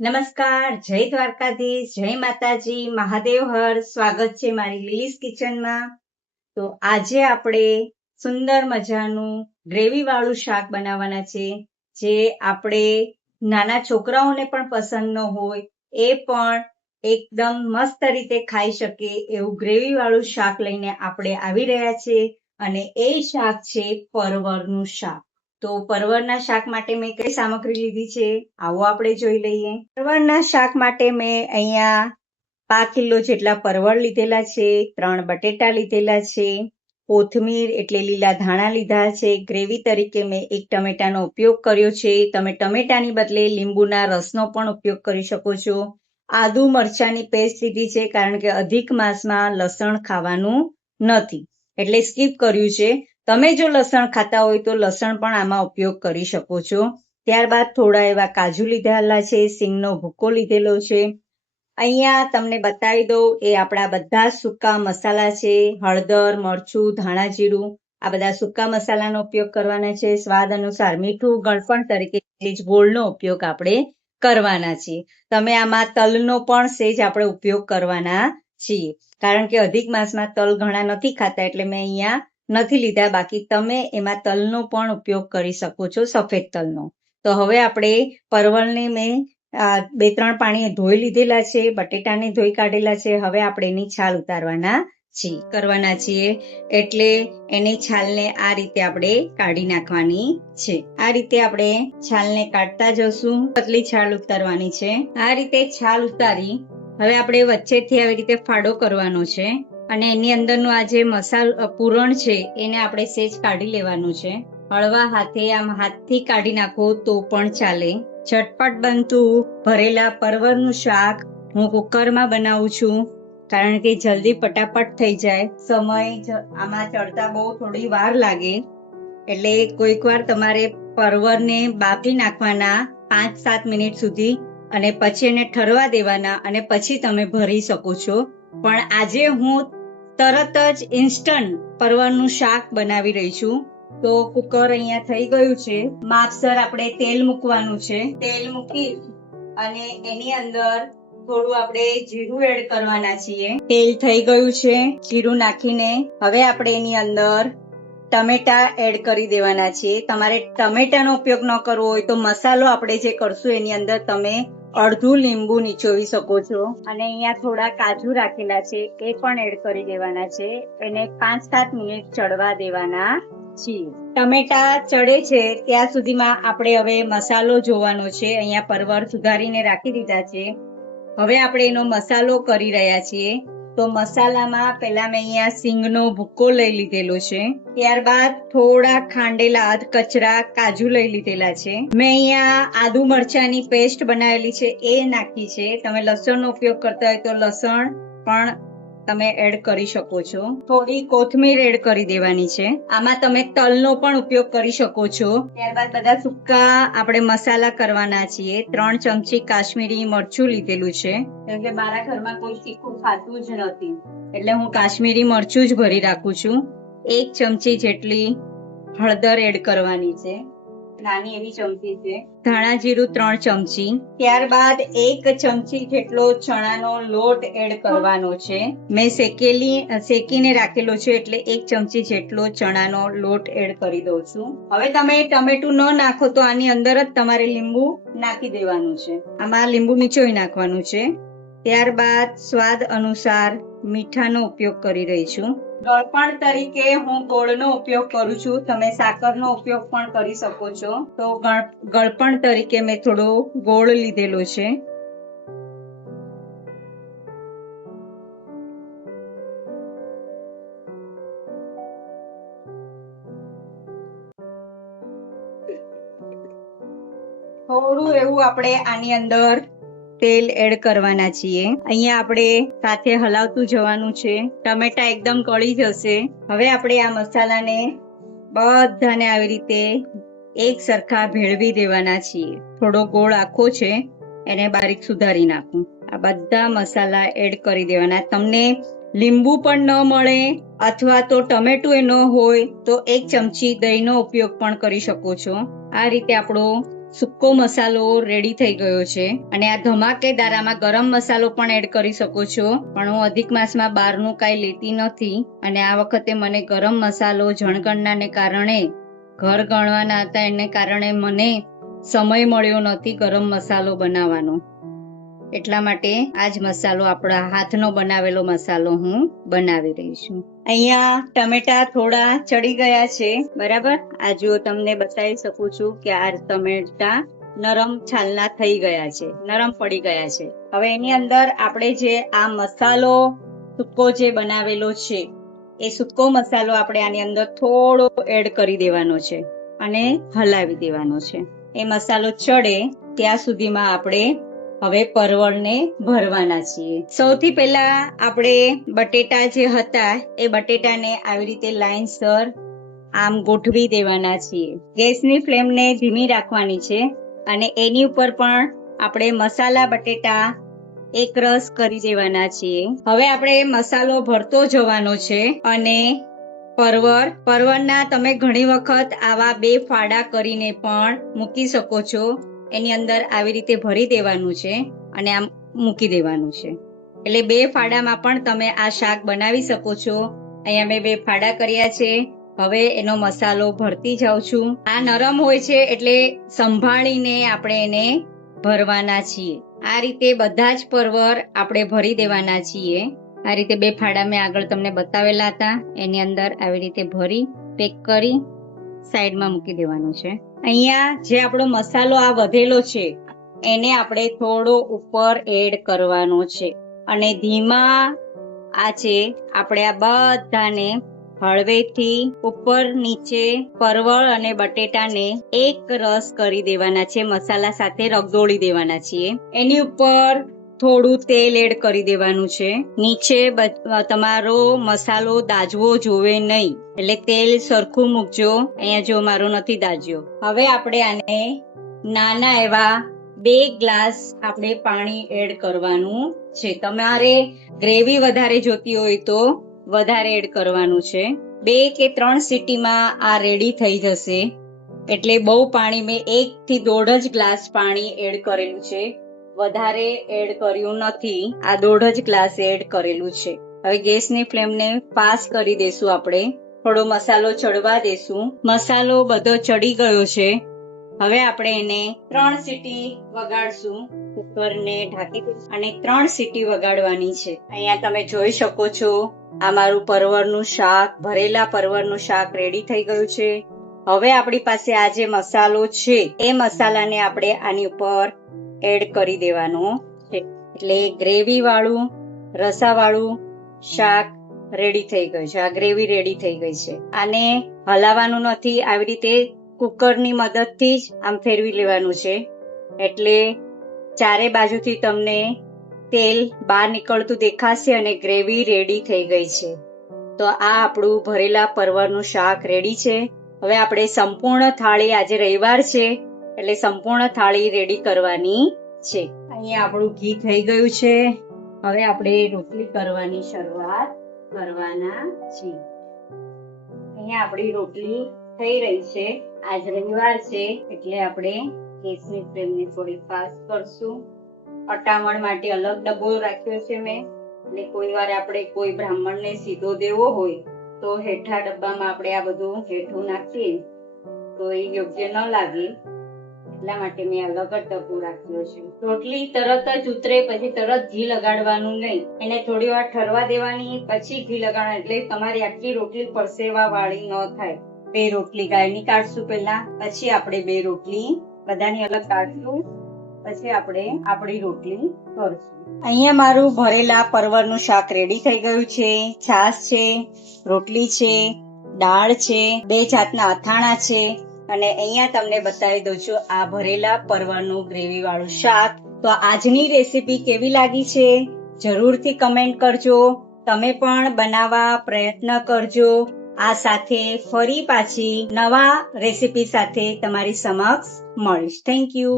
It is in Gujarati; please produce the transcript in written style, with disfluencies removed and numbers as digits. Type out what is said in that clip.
નમસ્કાર, જય દ્વારકાધીશ, જય માતાજી, મહાદેવ હર. સ્વાગત છે મારી લીલીસ કિચનમાં. તો આજે આપણે સુંદર મજાનું ગ્રેવી વાળું શાક બનાવવાના છે, જે આપણે નાના છોકરાઓને પણ પસંદ ન હોય એ પણ એકદમ મસ્ત રીતે ખાઈ શકે એવું ગ્રેવી વાળું શાક લઈને આપણે આવી રહ્યા છે. અને એ શાક છે પરવરનું શાક. તો પરવરના શાક માટે મેં કઈ સામગ્રી લીધી છે આવો આપણે જોઈ લઈએ. પરવરના શાક માટે મેં અહીંયા 5 કિલો જેટલા પરવળ લીધેલા છે, 3 બટેટા લીધેલા છે, કોથમીર એટલે લીલા ધાણા લીધા છે. ગ્રેવી તરીકે મેં 1 ટમેટાનો ઉપયોગ કર્યો છે. તમે ટમેટાની બદલે લીંબુના રસનો પણ ઉપયોગ કરી શકો છો. આદુ મરચાની પેસ્ટ લીધી છે, કારણ કે અધિક માસમાં લસણ ખાવાનું નથી એટલે સ્કીપ કર્યું છે. તમે જો લસણ ખાતા હોય તો લસણ પણ આમાં ઉપયોગ કરી શકો છો. ત્યારબાદ થોડા એવા કાજુ લીધેલા છે, સિંગનો ભૂકો લીધેલો છે. અહીંયા તમને બતાવી દઉં એ આપણા બધા સૂકા મસાલા છે. હળદર, મરચું, ધાણા જીરું આ બધા સૂકા મસાલાનો ઉપયોગ કરવાના છે. સ્વાદ અનુસાર મીઠું, ગળપણ તરીકે જ ગોળનો ઉપયોગ આપણે કરવાના છીએ. તમે આમાં તલનો પણ સેજ આપણે ઉપયોગ કરવાના છીએ, કારણ કે અધિક માસમાં તલ ઘણા નથી ખાતા એટલે મેં અહીંયા નથી લીધા. બાકી તમે એમાં તલનો પણ ઉપયોગ કરી શકો છો, સફેદ તલનો. તો હવે આપણે પરવળને મેં 2-3 પાણીએ ધોઈ લીધેલા છે, બટેટાને ધોઈ કાઢેલા છે. હવે આપણે એની છાલ ઉતારવાના છીએ એટલે એની છાલને આ રીતે આપણે કાઢી નાખવાની છે. આ રીતે આપણે છાલને કાઢતા જશું. પતલી છાલ ઉતારવાની છે. આ રીતે છાલ ઉતારી હવે આપણે વચ્ચેથી આવી રીતે ફાડો કરવાનો છે અને એની અંદરનું આ જે પૂરણ છે એને આપણે સેજ કાઢી લેવાનું છે. હળવા હાથે આમ હાથથી કાઢી નાખો તો પણ ચાલે. ઝટપટ બનતું ભરેલા પરવરનું શાક હું કુકરમાં બનાવું છું, કારણ કે જલ્દી ફટાફટ થઈ જાય. સમય આમાં ચડતા બહુ થોડી વાર લાગે એટલે કોઈક વાર તમારે પરવરને બાફી નાખવાના 5-7 મિનિટ સુધી અને પછી એને ઠરવા દેવાના અને પછી તમે ભરી શકો છો. પણ આજે હું તરત જ ઇન્સ્ટન્ટ પરવરનું શાક બનાવી રહી છું. તો કુકર અહીંયા થઈ ગયું છે. માપસર આપણે તેલ મૂકવાનું છે. તેલ મૂકી અને એની અંદર થોડું આપણે જીરું એડ કરવાના છીએ. તેલ થઈ ગયું છે. જીરું નાખીને હવે આપણે એની અંદર ટમેટા એડ કરી દેવાના છે. તમારે ટમેટાનો ઉપયોગ ન કરવો હોય તો મસાલો આપણે જે કરશું એની અંદર તમે અડધું લીંબુ નીચોવી શકો છો. અને અહીંયા થોડા કાજુ રાખેલા છે એ પણ એડ કરી દેવાના છે. એને 5-7 મિનિટ ચડવા દેવાના છીએ. ટમેટા ચડે છે ત્યાં સુધીમાં આપણે હવે મસાલો જોવાનો છે. અહીંયા પરવર સુધારીને રાખી દીધા છે. હવે આપણે એનો મસાલો કરી રહ્યા છીએ. તો મસાલામાં પહેલા મેં અહીંયા સિંગનો ભૂકો લઈ લીધેલો છે. ત્યારબાદ થોડા ખાંડેલા અધકચરા કાજુ લઈ લીધેલા છે. મેં અહીંયા આદુ મરચાની પેસ્ટ બનાવેલી છે એ નાખી છે. તમે લસણનો ઉપયોગ કરતા હોય તો લસણ પણ તમે એડ કરી શકો છો. થોડી કોથમીર એડ કરી દેવાની છે. આમાં તમે તલનો પણ ઉપયોગ કરી શકો છો. ત્યારબાદ બધા સૂકા આપણે મસાલા કરવાના છીએ. 3 ચમચી કાશ્મીરી મરચું લીધેલું છે, કેમ કે મારા ઘરમાં કોઈ તીખું ખાતું જ નથી એટલે હું કાશ્મીરી મરચું જ ભરી રાખું છું. 1 ચમચી જેટલી હળદર એડ કરવાની છે, નાની એવી ચમચી છે. ધાણા જીરું 3 ચમચી. ત્યારબાદ 1 ચમચી જેટલો ચણાનો લોટ એડ કરવાનો છે. મેં શેકીને રાખેલો છે એટલે 1 ચમચી જેટલો ચણાનો લોટ એડ કરી દઉં છું. હવે તમે ટમેટું ન નાખો તો આની અંદર જ તમારે લીંબુ નાખી દેવાનું છે. આમાં લીંબુ નીચોવી નાખવાનું છે. ત્યારબાદ સ્વાદ અનુસાર મીઠાનો ઉપયોગ કરી રહી છું. ગળપણ તરીકે હું ગોળનો ઉપયોગ કરું છું. તમે સાકરનો ઉપયોગ પણ કરી શકો છો. તો ગળપણ તરીકે મેં થોડો ગોળ લીધેલો છે. થોડું એવું આપણે આની અંદર તેલ એડ કરવાના છીએ. અહીંયા આપણે સાથે હલાવતું જવાનું છે. ટમેટા એકદમ ગળી જશે. હવે આપણે આ મસાલાને બધાને આવી રીતે એક સરખા ભેળવી દેવાના છીએ. થોડો ગોળ આખો છે એને બારીક સુધારી નાખું. આ બધા મસાલા એડ કરી દેવાના. તમને લીંબુ પણ ન મળે અથવા તો ટમેટું ન હોય તો 1 ચમચી દહીંનો ઉપયોગ પણ કરી શકો છો. આ રીતે આપણો સૂકો મસાલો રેડી થઈ ગયો છે અને આ ધમાકેદાર આમાં ગરમ મસાલો પણ એડ કરી શકો છો, પણ હું અધિક માસમાં બહારનું કાંઈ લેતી નથી અને આ વખતે મને ગરમ મસાલો જણગણનાને કારણે ઘર ગણવાના હતા એને કારણે મને સમય મળ્યો નથી ગરમ મસાલો બનાવવાનો, એટલા માટે આજ મસાલો આપણા હાથનો બનાવેલો મસાલો હું બનાવી રહી છું. અહીંયા ટમેટા થોડા ચડી ગયા છે, બરાબર. આ જુઓ, તમને બતાવી શકું છું કે આ ટમેટા નરમ છાલના થઈ ગયા છે, નરમ પડી ગયા છે. હવે એની અંદર આપણે જે આ મસાલો સૂકો જે બનાવેલો છે એ સૂકો મસાલો આપણે આની અંદર થોડો એડ કરી દેવાનો છે અને હલાવી દેવાનો છે. એ મસાલો ચડે ત્યાં સુધીમાં આપણે હવે પરવળને ભરવાના છીએ. સૌથી પહેલા આપણે બટેટા જે હતા એ બટેટાને આવી રીતે લાઈનસર આમ ગોઠવી દેવાના છીએ. ગેસની ફ્લેમને ધીમી રાખવાની છે અને એની ઉપર પણ આપણે મસાલા બટેટા એકરસ કરી દેવાના છીએ. હવે આપણે મસાલો ભરતો જવાનો છે અને પરવળના તમે ઘણી વખત આવા 2 ફાડા કરીને પણ મૂકી શકો છો. એની અંદર આવી રીતે ભરી દેવાનું છે અને આમ મૂકી દેવાનું છે, એટલે 2 ફાડામાં પણ તમે આ શાક બનાવી શકો છો. અહીંયા મેં 2 ફાડા કર્યા છે. હવે એનો મસાલો ભરતી જાઉં છું. આ નરમ હોય છે એટલે સંભાળીને આપણે એને ભરવાના છીએ. આ રીતે બધા જ પરવળ આપણે ભરી દેવાના છીએ. આ રીતે 2 ફાડા મેં આગળ તમને બતાવેલા હતા, એની અંદર આવી રીતે ભરી પેક કરી સાઈડમાં મૂકી દેવાનું છે. અહીંયા જે આપણો મસાલો આ વધેલો છે એને આપણે થોડો ઉપર એડ કરવાનો છે અને ધીમા આંચે આપણે આ બધાને હળવેથી ઉપર નીચે પરવળ અને બટેટાને એક રસ કરી દેવાના છે, મસાલા સાથે રગદોળી દેવાના છીએ. એની ઉપર થોડું તેલ એડ કરી દેવાનું છે. નીચે તમારો મસાલો દાજવો જોવે નહીં, એટલે તેલ સરખું મૂકજો. અહીંયા જો મારો નથી દાજ્યો. હવે આપણે આને નાના એવા 2 ગ્લાસ આપણે પાણી એડ કરવાનું છે. તમારે ગ્રેવી વધારે જોતી હોય તો વધારે એડ કરવાનું છે. 2 કે 3 સીટીમાં આ રેડી થઈ જશે, એટલે બહુ પાણી મેં 1 થી 1.5 જ ગ્લાસ પાણી એડ કરેલું છે, વધારે એડ કર્યું નથી. આ 1.5 જ ગ્લાસ એડ કરેલું છે. હવે ગેસની ફ્લેમને ફાસ્ટ કરી દેશું. આપણે થોડો મસાલો ચડવા દેશું. મસાલો બધો ચડી ગયો છે. હવે આપણે એને 3 સીટી વગાડશું. કુકરને ઢાંકી દઈશું અને 3 સીટી વગાડવાની છે. અહીંયા તમે જોઈ શકો છો આ મારું પરવળનું શાક, ભરેલા પરવળનું શાક રેડી થઈ ગયું છે. હવે આપણી પાસે આ જે મસાલો છે એ મસાલાને આપણે આની ઉપર એડ કરી દેવાનો છે, એટલે ગ્રેવી વાળું રસાવાળું શાક રેડી થઈ ગયું છે. આ ગ્રેવી રેડી થઈ ગઈ છે. આને હલાવવાનું નથી, આવી રીતે કુકરની મદદથી જ આમ ફેરવી લેવાનું છે, એટલે ચારે બાજુથી તમને તેલ બહાર નીકળતું દેખાશે અને ગ્રેવી રેડી થઈ ગઈ છે. તો આ આપણું ભરેલા પરવળનું શાક રેડી છે. હવે આપણે સંપૂર્ણ થાળી, આજે રવિવાર છે એટલે સંપૂર્ણ થાળી રેડી કરવાની છે. અહીંયા આપણું ઘી થઈ ગયું છે. હવે આપણે રોટલી કરવાની શરૂઆત કરવાના છીએ. અહીંયા આપણી રોટલી થઈ રહી છે. આજ રવિવાર છે એટલે આપણે ગેસની ફ્લેમને થોડી ફાસ્ટ કરશું. અટામણ માટે અલગ ડબ્બો રાખ્યો છે મેં, એટલે કોઈ વાર આપણે કોઈ બ્રાહ્મણને સીધો દેવો હોય તો હેઠા ડબ્બામાં આપણે આ બધું હેઠું નાખીએ તો એ યોગ્ય ન લાગે, એટલા માટે મેં અલગ જ ડબ્બો રાખ્યો છે. રોટલી તરત જ ઉતરે પછી તરત ઘી લગાડવાનું નહીં, એને થોડી વાર ઠરવા દેવાની, પછી ઘી લગાડવાનું, એટલે તમારી આટલી રોટલી પરસેવા વાળી ન થાય. 2 રોટલી ગાયની કાઢશું પહેલા, પછી આપણે 2 રોટલી બધાની અલગ કાઢશું, પછી આપણે આપણી રોટલી કરશું. અહીંયા મારું ભરેલા પરવળનું શાક રેડી થઈ ગયું છે. છાશ છે, રોટલી છે, દાળ છે, 2 જાતના અથાણા છે અને અહીંયા તમને બતાવી દઉં છું આ ભરેલા પરવળનું ગ્રેવી વાળું શાક. તો આજની રેસીપી કેવી લાગી છે જરૂરથી કમેન્ટ કરજો. તમે પણ બનાવવા પ્રયત્ન કરજો. આ સાથે ફરી પાછી નવા રેસીપી સાથે તમારી સમક્ષ મળીશ. Thank you.